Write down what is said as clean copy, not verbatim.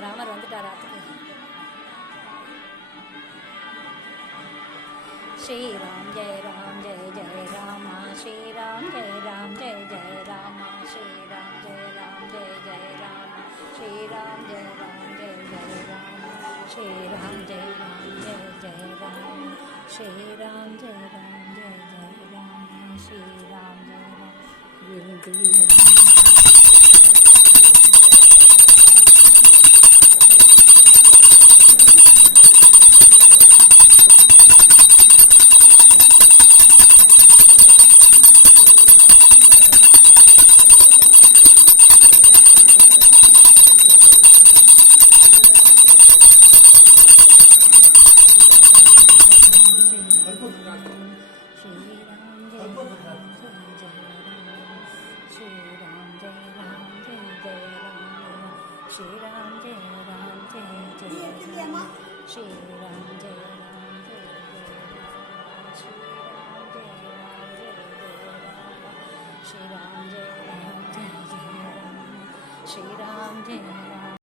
ராமர் வந்துட்டார் ஆத்துக்கு. श्रीराम जय राम जय जय राम श्रीराम जय राम जय जय राम श्रीराम जय राम जय जय राम श्रीराम जय राम जय जय राम श्रीराम जय राम जय जय राम श्रीराम जय राम जय जय राम श्रीराम जय राम जय जय राम. श्रीराम जय राम जय जय राम श्रीराम जय राम जय जय राम श्रीराम जय राम जय जय राम श्रीराम जय राम